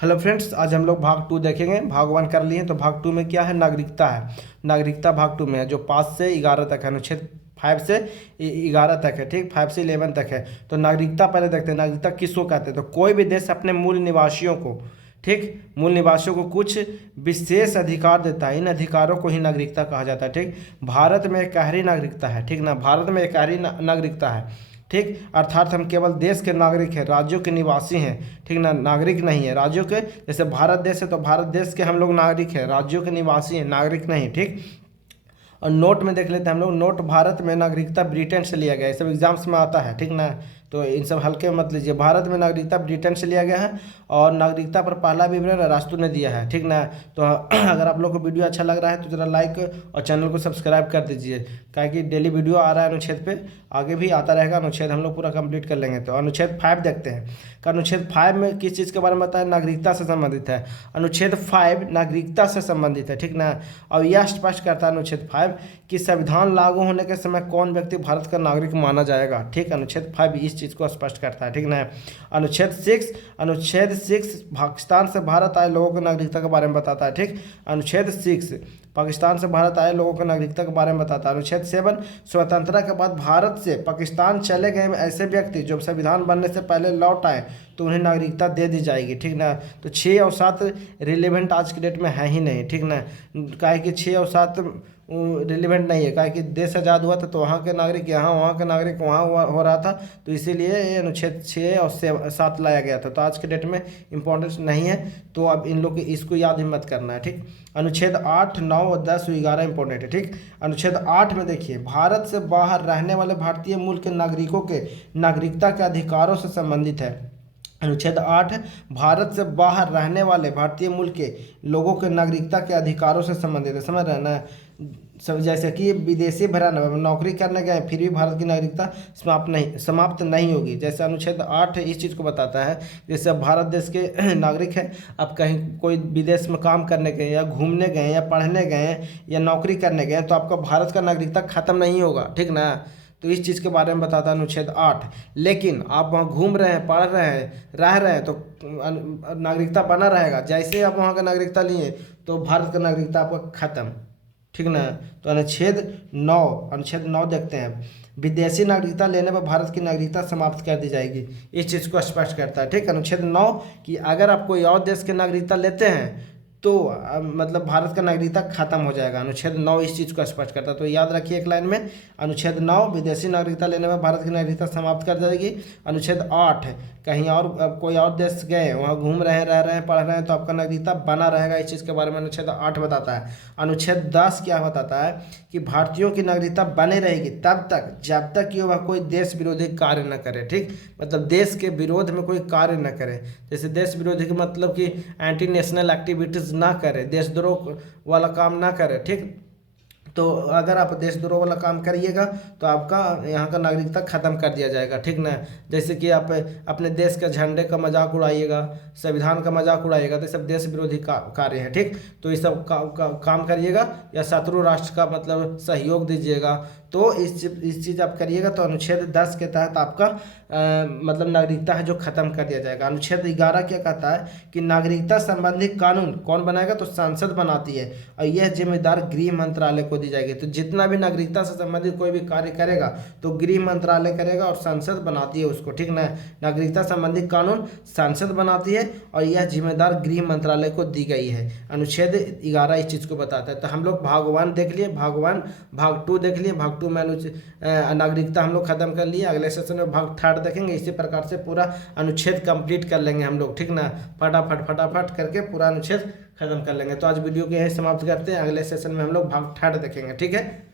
Hello friends, आज हम लोग भाग 2 देखेंगे। भाग 1 कर लिए तो भाग 2 में क्या है, नागरिकता है। नागरिकता भाग 2 में है, जो 5 से 11 तक है। अनुच्छेद 5 से 11 तक है, ठीक। 5 से 11 तक है। तो नागरिकता पहले देखते हैं, नागरिकता किसको कहते हैं। तो कोई भी देश अपने मूल निवासियों को, ठीक, मूल निवासियों को कुछ विशेष अधिकार देता है। इन अधिकारों को ही नागरिकता कहा जाता है, ठीक। भारत में एकहरी नागरिकता है, ठीक ना। भारत में एकहरी नागरिकता है, ठीक। अर्थात हम केवल देश के नागरिक हैं, राज्यों के निवासी हैं, ठीक ना। नागरिक नहीं है राज्यों के। जैसे भारत देश है तो भारत देश के हम लोग नागरिक हैं, राज्यों के निवासी हैं, नागरिक नहीं, ठीक। और नोट में देख लेते हैं हम लोग। नोट, भारत में नागरिकता ब्रिटेन से लिया गया है। ये सब एग्जाम्स में आता है, ठीक ना। तो इन सब हल्के मत लीजिए। भारत में नागरिकता ब्रिटेन से लिया गया है और नागरिकता पर पहला विवरण राष्ट्र ने दिया है, ठीक ना। तो अगर आप लोग को वीडियो अच्छा लग रहा है तो ज़रा लाइक और चैनल को सब्सक्राइब कर दीजिए, क्या कि डेली वीडियो आ रहा है अनुच्छेद पे, आगे भी आता रहेगा। अनुच्छेद हम लोग पूरा कंप्लीट कर लेंगे। तो अनुच्छेद 5 देखते हैं कि अनुच्छेद 5 में किस चीज़ के बारे में बताया, नागरिकता से संबंधित है। अनुच्छेद 5 नागरिकता से संबंधित है, ठीक ना। और यह स्पष्ट करता है अनुच्छेद 5 कि संविधान लागू होने के समय कौन व्यक्ति भारत का नागरिक माना जाएगा, ठीक। अनुच्छेद 5 इस चीज़ को स्पष्ट करता है, ठीक ना। अनुच्छेद 6 पाकिस्तान से भारत आए लोगों की नागरिकता के बारे में बताता है, ठीक। अनुच्छेद 6 पाकिस्तान से भारत आए लोगों की नागरिकता के बारे में बताता है। अनुच्छेद 7 स्वतंत्रता के बाद भारत से पाकिस्तान चले गए ऐसे व्यक्ति जो संविधान बनने से पहले लौट आए तो उन्हें नागरिकता दे दी जाएगी, ठीक ना। तो 6 और 7 रिलेवेंट आज की डेट में है ही नहीं, ठीक ना। काहे कि 6 और 7 रिलेवेंट नहीं है, काहे कि देश आज़ाद हुआ था तो वहाँ के नागरिक यहाँ, वहाँ के नागरिक वहाँ हो रहा था। तो इसीलिए ये अनुच्छेद 6 और 7 लाया गया था। तो आज के डेट में इम्पोर्टेंस नहीं है, तो अब इन लोग इसको याद ही मत करना है, ठीक। अनुच्छेद 8, 9 और 10 और 11 इंपॉर्टेंट है, ठीक। अनुच्छेद 8 में देखिए, भारत से बाहर रहने वाले भारतीय मूल के नागरिकों के नागरिकता के अधिकारों से संबंधित है। अनुच्छेद 8 भारत से बाहर रहने वाले भारतीय मूल के लोगों के नागरिकता के अधिकारों से संबंधित है। समझ रहे ना। सब जैसे कि विदेशी भरा नौकरी करने गए फिर भी भारत की नागरिकता समाप्त नहीं होगी। जैसे अनुच्छेद 8 इस चीज़ को बताता है, जैसे अब भारत देश के नागरिक हैं, अब कहीं कोई विदेश में काम करने गए या घूमने गए या पढ़ने गए या नौकरी करने गए तो आपका भारत का नागरिकता ख़त्म नहीं होगा, ठीक ना। तो इस चीज़ के बारे में बताता है अनुच्छेद 8। लेकिन आप वहाँ घूम रहे हैं, पढ़ रहे हैं, रह रहे हैं तो नागरिकता बना रहेगा। जैसे आप वहाँ का नागरिकता लिए तो भारत का नागरिकता आपका ख़त्म, ठीक ना। तो अनुच्छेद 9 देखते हैं। विदेशी नागरिकता लेने पर भारत की नागरिकता समाप्त कर दी जाएगी, इस चीज़ को स्पष्ट करता है, ठीक। अनुच्छेद 9 कि अगर आप कोई और देश की नागरिकता लेते हैं तो मतलब भारत का नागरिकता खत्म हो जाएगा। अनुच्छेद 9 इस चीज़ को स्पष्ट करता है। तो याद रखिए एक लाइन में, अनुच्छेद 9 विदेशी नागरिकता लेने में भारत की नागरिकता समाप्त कर जाएगी। अनुच्छेद 8 कहीं और कोई और देश गए, वहाँ घूम रहे हैं, रह रहे हैं, पढ़ रहे हैं तो आपका नागरिकता बना रहेगा। इस चीज़ के बारे में अनुच्छेद 8 बताता है। अनुच्छेद 10 क्या बताता है कि भारतीयों की नागरिकता बने रहेगी तब तक जब तक कि वह कोई देश विरोधी कार्य न करे, ठीक। मतलब देश के विरोध में कोई कार्य न करे। जैसे देश विरोधी का मतलब कि एंटी नेशनल एक्टिविटीज़ ना करे, देशद्रोह वाला काम ना करे, ठीक। तो अगर आप देशद्रोह वाला काम करिएगा तो आपका यहाँ का नागरिकता ख़त्म कर दिया जाएगा, ठीक ना। जैसे कि आप अपने देश के झंडे का मजाक उड़ाइएगा, संविधान का मजाक उड़ाइएगा तो ये सब देश विरोधी कार्य है, ठीक। तो ये सब काम करिएगा या शत्रु राष्ट्र का मतलब सहयोग दीजिएगा तो इस चीज़ आप करिएगा तो अनुच्छेद 10 के तहत आपका मतलब नागरिकता है जो ख़त्म कर दिया जाएगा। अनुच्छेद 11 क्या कहता है कि नागरिकता संबंधी कानून कौन बनाएगा, तो संसद बनाती है और यह जिम्मेदार गृह मंत्रालय को दी जाएगी। तो जितना भी नागरिकता से संबंधित कोई भी कार्य करेगा तो गृह मंत्रालय करेगा और संसद बनाती है उसको, ठीक ना। नागरिकता संबंधी कानून संसद बनाती है और यह जिम्मेदार गृह मंत्रालय को दी गई है। अनुच्छेद 11 इस चीज़ को बताता है। तो हम लोग भाग 1 देख लिए, भाग 2 देख लिए। भाग 2 में नागरिकता हम लोग खत्म कर लिए। अगले सेशन में भाग 3 देखेंगे। इसी प्रकार से पूरा अनुच्छेद कंप्लीट कर लेंगे हम लोग, ठीक ना। फटाफट करके पूरा अनुच्छेद खत्म कर लेंगे। तो आज वीडियो को यहीं समाप्त करते हैं। अगले सेशन में हम लोग भाग 3 देखेंगे, ठीक है।